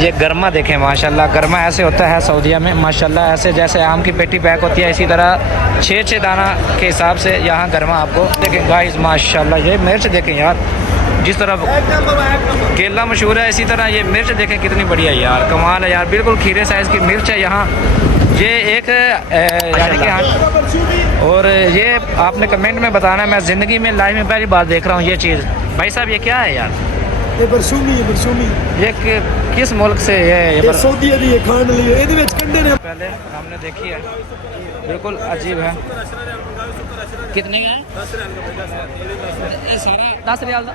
ये गरमा देखें माशाल्लाह, गरमा ऐसे होता है सऊदीया में माशाल्लाह। ऐसे जैसे आम की पेटी पैक होती है इसी तरह 6-6 दाना के हिसाब से यहाँ गरमा आपको देखें गाइस माशाल्लाह। ये मिर्च देखें यार, जिस तरह केला मशहूर है इसी तरह ये मिर्च देखें कितनी बढ़िया है यार, कमाल है यार। बिल्कुल खीरे साइज़ की मिर्च है यहाँ। ये एक यानी कि और ये आपने कमेंट में बताना है। मैं ज़िंदगी में लाइफ में पहली बार देख रहा हूँ ये चीज़। भाई साहब ये क्या है यार? ये बरसूमी है, बरसूमी। ये किस मुल्क से है? ये सऊदी दी है, खाने लिए ਇਹਦੇ ਵਿੱਚ ਕੰਡੇ ने पहले हमने देखी है, बिल्कुल अजीब है। कितने का है? 10 रियाल का।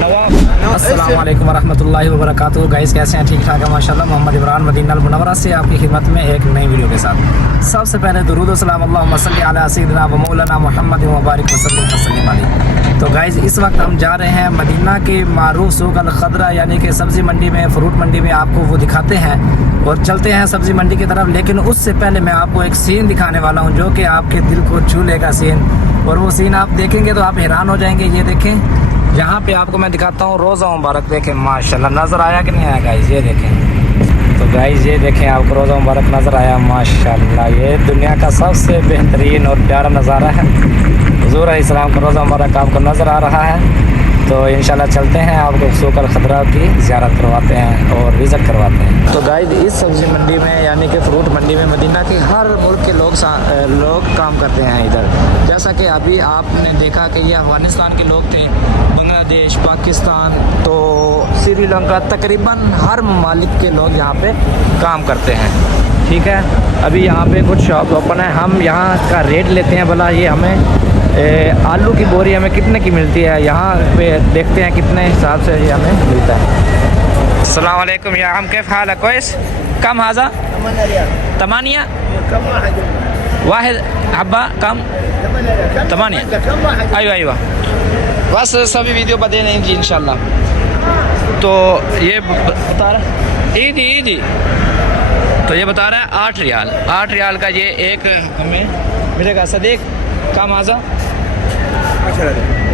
नवाब? अस्सलाम वालेकुम वरहमतुल्लाहि वबरकातुहू। गाइस कैसे हैं? ठीक ठाक है माशाल्लाह। मोहम्मद इमरान मदीना अल मुनव्वरा से आपकी खिदमत में एक नई वीडियो के साथ। सबसे पहले दुरूद व सलाम अल्लाहुम्मा सल्ली अला सय्यिदिना व मौलाना मुहम्मद व बारिक वसल्लम अलैहि। तो गाइस इस वक्त हम जा रहे हैं मदीना के मारूफ सूक अल खदरा यानी कि सब्ज़ी मंडी में, फ्रूट मंडी में आपको वो दिखाते हैं और चलते हैं सब्ज़ी मंडी की तरफ। लेकिन उससे पहले मैं आपको एक सीन दिखाने वाला हूँ जो कि आपके दिल को छू लेगा सीन, और वो सीन आप देखेंगे तो आप हैरान हो जाएंगे। ये देखें, यहाँ पे आपको मैं दिखाता हूँ रोज़ा मुबारक। देखें माशाल्लाह, नज़र आया कि नहीं आया गाइस? ये देखें। तो गाइस ये देखें, आपको रोज़ा मुबारक नज़र आया माशाल्लाह। ये दुनिया का सबसे बेहतरीन और प्यारा नज़ारा है। हुज़ूर अलैहिस्सलाम का रोज़ा मुबारक आपको नज़र आ रहा है। तो इंशाल्लाह चलते हैं, आपको सूक अल खदरा की ज़ियारत करवाते हैं और विज़िट करवाते हैं। तो गाइस इस सब्ज़ी मंडी में यानी कि फ्रूट मंडी में मदीना के हर मुल्क के लोग काम करते हैं इधर। जैसा कि अभी आपने देखा कि ये अफ़गानिस्तान के लोग थे, बांग्लादेश, पाकिस्तान, तो श्रीलंका, तकरीबन हर ममालिक के लोग यहाँ पे काम करते हैं। ठीक है, अभी यहाँ पे कुछ शॉप ओपन है। हम यहाँ का रेट लेते हैं, भला ये हमें आलू की बोरी हमें कितने की मिलती है, यहाँ पे देखते हैं कितने हिसाब से ये हमें मिलता है। अस्सलाम वालेकुम या हम कैफ हाल है? कोइस कम हाजा तमानिया वाहिद हब्बा कम तमानिया आयो आयो बस सभी वीडियो बदे नहीं जी इंशाल्लाह। तो ये बता रहा ईदी तो ये बता रहा है 8 रियाल का ये एक हमें मिलेगा। सदीक कम हाजा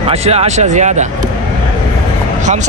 10 ज़्यादा 5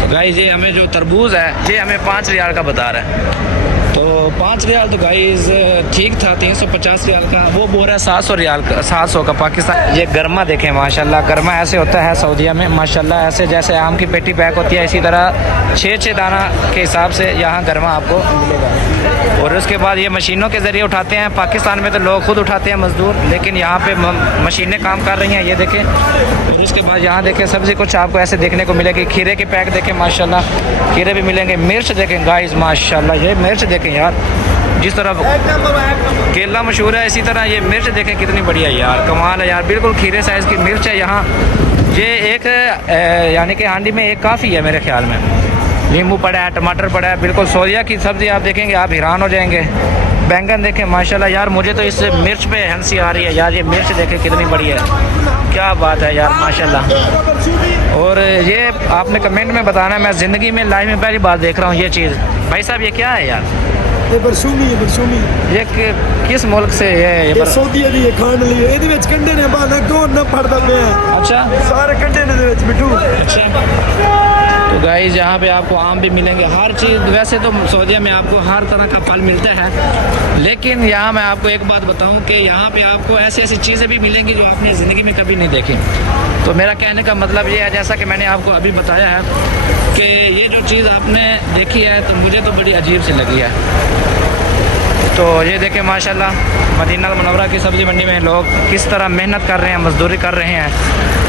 तो गाइस ये हमें जो तरबूज है ये हमें 5 रियाल का बता रहा है। तो 5 रियाल तो गाइस ठीक था। 350 रियाल का वो बोल रहा है 700 रियाल का, 700 का पाकिस्तान। ये गरमा देखें माशाल्लाह, गरमा ऐसे होता है सऊदीया में माशाल्लाह। ऐसे जैसे आम की पेटी पैक होती है इसी तरह 6-6 दाना के हिसाब से यहाँ गरमा आपको मिलेगा। और उसके बाद ये मशीनों के ज़रिए उठाते हैं। पाकिस्तान में तो लोग खुद उठाते हैं मज़दूर, लेकिन यहाँ पे मशीनें काम कर रही हैं। ये देखें। फिर उसके बाद यहाँ देखें सब्ज़ी कुछ आपको ऐसे देखने को मिलेगी। खीरे के पैक देखें माशाल्लाह, खीरे भी मिलेंगे। मिर्च देखें गाइस माशाल्लाह, ये मिर्च देखें यार, जिस तरह केला मशहूर है इसी तरह ये मिर्च देखें कितनी बढ़िया है यार, कमाल है यार। बिल्कुल खीरे साइज़ की मिर्च है यहाँ। ये एक यानी कि हांडी में एक काफ़ी है मेरे ख्याल में। नींबू पड़ा है, टमाटर पड़ा है, बिल्कुल सौदिया की सब्ज़ी आप देखेंगे आप हैरान हो जाएंगे। बैंगन देखें माशाल्लाह यार, मुझे तो इस मिर्च पे हंसी आ रही है यार। ये मिर्च देखें कितनी बढ़िया है, क्या बात है यार माशाल्लाह। और ये आपने कमेंट में बताना है। मैं ज़िंदगी में लाइफ में पहली बार देख रहा हूँ ये चीज़। भाई साहब ये क्या है यार? ये बरसूमी है, बरसूमी। ये किस मुल्क से है? ये सऊदी दी है, खाने लिए ਇਹਦੇ ਵਿੱਚ ਕੰਡੇ ਨੇ ਬਾਨਾ ਕੌਣ ਨਾ ਪੜਦਾ ਪਿਆ। अच्छा सारे कंडे ने ਵਿੱਚ बिठू। अच्छा। तो गाइस यहाँ पे आपको आम भी मिलेंगे, हर चीज़। वैसे तो सऊदीया में आपको हर तरह का फल मिलता है, लेकिन यहाँ मैं आपको एक बात बताऊँ कि यहाँ पे आपको ऐसी ऐसी चीज़ें भी मिलेंगी जो आपने ज़िंदगी में कभी नहीं देखी। तो मेरा कहने का मतलब ये है, जैसा कि मैंने आपको अभी बताया है कि ये जो चीज़ आपने देखी है तो मुझे तो बड़ी अजीब सी लगी है। तो ये देखें माशाल्लाह मदीना अल मुनव्वरा की सब्ज़ी मंडी में लोग किस तरह मेहनत कर रहे हैं, मज़दूरी कर रहे हैं।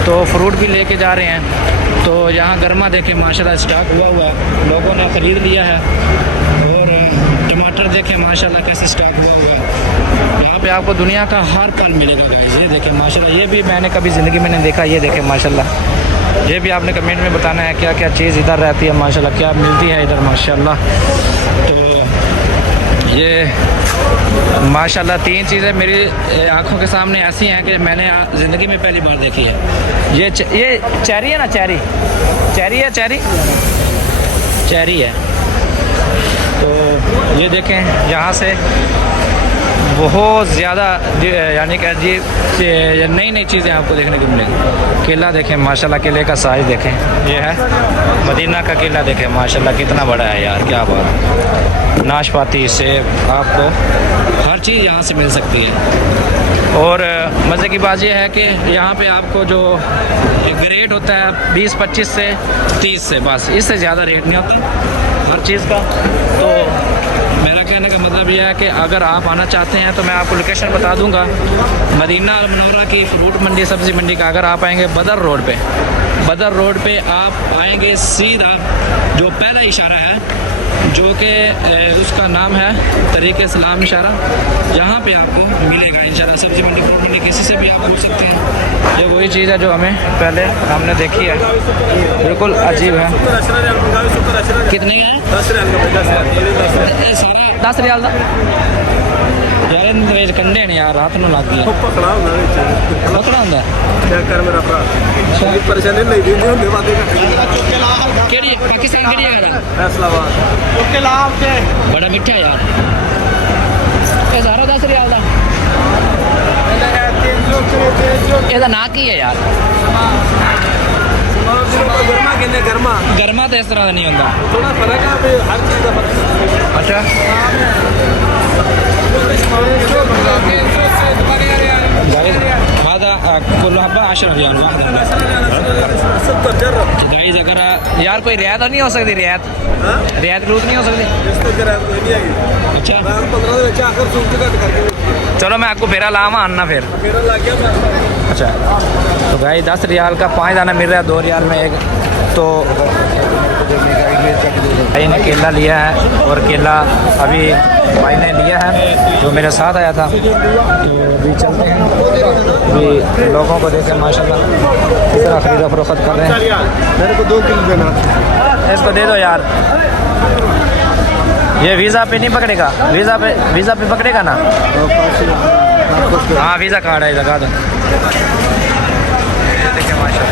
तो फ्रूट भी लेके जा रहे हैं। तो यहाँ गरमा देखें माशाल्लाह स्टॉक हुआ है, लोगों ने ख़रीद लिया है। और टमाटर देखें माशाल्लाह कैसे स्टॉक हुआ है। यहाँ पे आपको दुनिया का हर फल मिलेगा गाइस। ये देखें माशाल्लाह, ये भी मैंने कभी ज़िंदगी में नहीं देखा। ये देखें माशाल्लाह, ये भी आपने कमेंट में बताना है क्या क्या चीज़ इधर रहती है माशाल्लाह, क्या मिलती है इधर माशाल्लाह। तो ये माशाल्लाह 3 चीज़ें मेरी आंखों के सामने ऐसी हैं कि मैंने ज़िंदगी में पहली बार देखी है। ये चेरी है ना, चेरी है, चेरी है। तो ये देखें यहाँ से बहुत ज़्यादा यानी कि जी नई नई चीज़ें आपको देखने को मिलेगी। केला देखें माशाल्लाह, केले का साइज़ देखें, ये है मदीना का केला देखें माशाल्लाह कितना बड़ा है यार, क्या बात है। नाशपाती, सेब, आपको हर चीज़ यहाँ से मिल सकती है। और मज़े की बात यह है कि यहाँ पे आपको जो रेट होता है 20-25 से 30 से, बस इससे ज़्यादा रेट नहीं होता हर चीज़ का। तो मेरा कहने का मतलब यह है कि अगर आप आना चाहते हैं तो मैं आपको लोकेशन बता दूंगा, मदीना अल मुनव्वरा की फ्रूट मंडी, सब्ज़ी मंडी का। अगर आप आएंगे बदर रोड पे आप आएंगे सीधा, जो पहला इशारा है जो कि उसका नाम है तरीक़े इस्लाम इशारा, यहाँ पे आपको मिलेगा इंशाल्लाह। सब्ज़ी मंडी, फ्रूट मंडी, किसी से भी आप पूछ सकते हैं। ये वही चीज़ है जो हमने हमने देखी है, बिल्कुल अजीब है। कितने का है? 10 रियाल का यार। अंग्रेज कंडे ने यार, हाथ में लग गया पकड़ा होंगे पाकिस्तान बड़ा मिठा यार। सारा 10 रियाल का ਇਹਦਾ ਨਾਂ ਕੀ ਹੈ यार? गर्मा तो इस तरह का नहीं होता, थोड़ा फर्क है हर चीज़ का फर्क। अच्छा अगर यार कोई रियायत नहीं हो सकती, रियायत ग्रुप नहीं हो सकती। अच्छा चलो मैं आपको फेरा लावा आना फिर। अच्छा तो भाई 10 रियाल का 5 दाना मिल रहा है, 2 रियाल में एक। तो भाई ने केला लिया है, और केला अभी भाई ने लिया है जो मेरे साथ आया था। तो अभी चलते हैं, अभी लोगों को देखें माशाल्लाह किस तरह खरीदा फरोख्त कर रहे हैं। मेरे को 2 किलो देना, इसको दे दो यार। ये वीज़ा पे नहीं पकड़ेगा, वीज़ा पे पकड़ेगा ना? हाँ वीज़ा कार्ड है, लगा दो। देखिए माशाल्लाह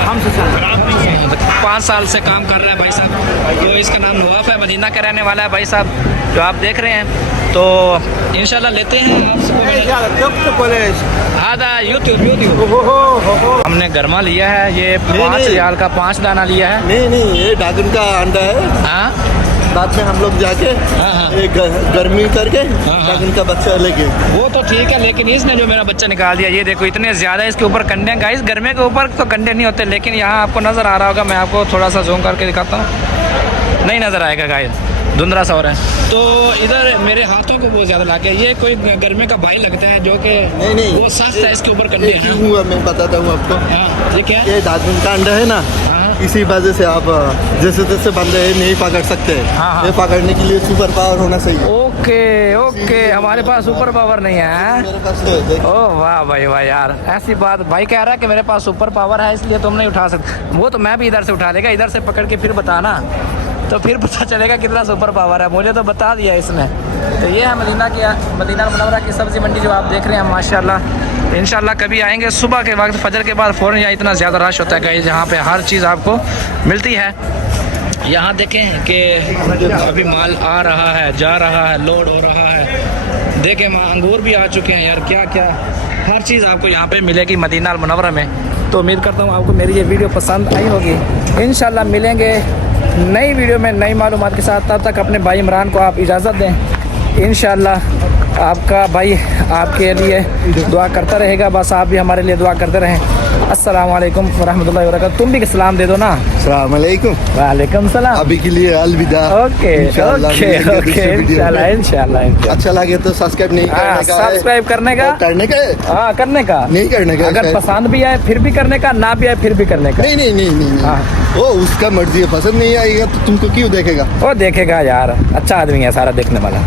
5 साल. 5 साल से काम कर रहा है भाई साहब। तो इसका नाम नवाफ है, मदीना का रहने वाला है भाई साहब, जो आप देख रहे हैं। तो इंशाल्लाह लेते हैं आधा यूट्यूब। हमने गर्मा लिया है, ये 5 रियाल का 5 दाना लिया है। नहीं ये ड्रैगन का अंडा है। हाँ बाद में हम लोग जाके एक गर्मी करके ड्रैगन का बच्चा लेके, वो तो ठीक है, लेकिन इसने जो मेरा बच्चा निकाल दिया, ये देखो इतने ज़्यादा इसके ऊपर कंडे हैं गाइस। गर्मे के ऊपर तो कंडे नहीं होते, लेकिन यहाँ आपको नज़र आ रहा होगा, मैं आपको थोड़ा सा जूम करके दिखाता हूँ, नहीं नज़र आएगा गाइस, धुंधला सा हो रहा है। तो इधर मेरे हाथों को बहुत ज़्यादा लाके, ये कोई गर्मे का भाई लगता है जो कि नहीं वो सख्त है, इसके ऊपर कंडे हैं। मैं बताता हूँ आपको। ये क्या है? ये ड्रैगन का अंडा है ना, इसी वजह से आप जैसे तैसे बंदे नहीं पकड़ सकते। ये पकड़ने के लिए सुपर पावर होना चाहिए। ओके हमारे पास सुपर पावर नहीं है। मेरे पास है। ओह वाह भाई वाह यार, ऐसी बात। भाई कह रहा है कि मेरे पास सुपर पावर है इसलिए तुम नहीं उठा सकते। वो तो मैं भी इधर से उठा लेगा, इधर से पकड़ के फिर बताना, तो फिर पता चलेगा कितना सुपर पावर है। मुझे तो बता दिया इसने। तो ये है मदीना अल मुनव्वरा की सब्ज़ी मंडी जो आप देख रहे हैं माशाल्लाह। इंशाल्लाह कभी आएंगे सुबह के वक्त, फजर के बाद फ़ौरन, यहाँ इतना ज़्यादा रश होता है गाइस, जहाँ पे हर चीज़ आपको मिलती है। यहाँ देखें कि अभी माल आ रहा है, जा रहा है, लोड हो रहा है। देखें अंगूर भी आ चुके हैं यार, क्या हर चीज़ आपको यहाँ पे मिलेगी मदीना अल मुनव्वरा में। तो उम्मीद करता हूँ आपको मेरी ये वीडियो पसंद आई होगी। इंशाल्लाह मिलेंगे नई वीडियो में नई मालूमात के साथ। तब तक अपने भाई इमरान को आप इजाज़त दें। इंशाल्लाह आपका भाई आपके लिए दुआ करता रहेगा, बस आप भी हमारे लिए दुआ करते रहें। अस्सलाम वालेकुम रहमतुल्लाहि व बरकातहू। तुम भी सलाम दे दो ना। अस्सलाम वालेकुम। वालेकुम सलाम। अभी के लिए अलविदा। ओके इंशाल्लाह ओके मिलेंगे ओके दूसरे वीडियो में। इंशाल्लाह। अच्छा लगे तो सब्सक्राइब नहीं करने का है। सब्सक्राइब करने का, करने का है? हाँ करने का, नहीं करने का। अगर शायद। पसंद भी आए फिर भी करने का, ना भी आए फिर भी करने का। नहीं नहीं नहीं नहीं, नहीं। हाँ। वो उसका मर्जी है, पसंद नहीं आएगा तो तुमको क्यों देखेगा? वो देखेगा यार, अच्छा आदमी है सारा देखने वाला।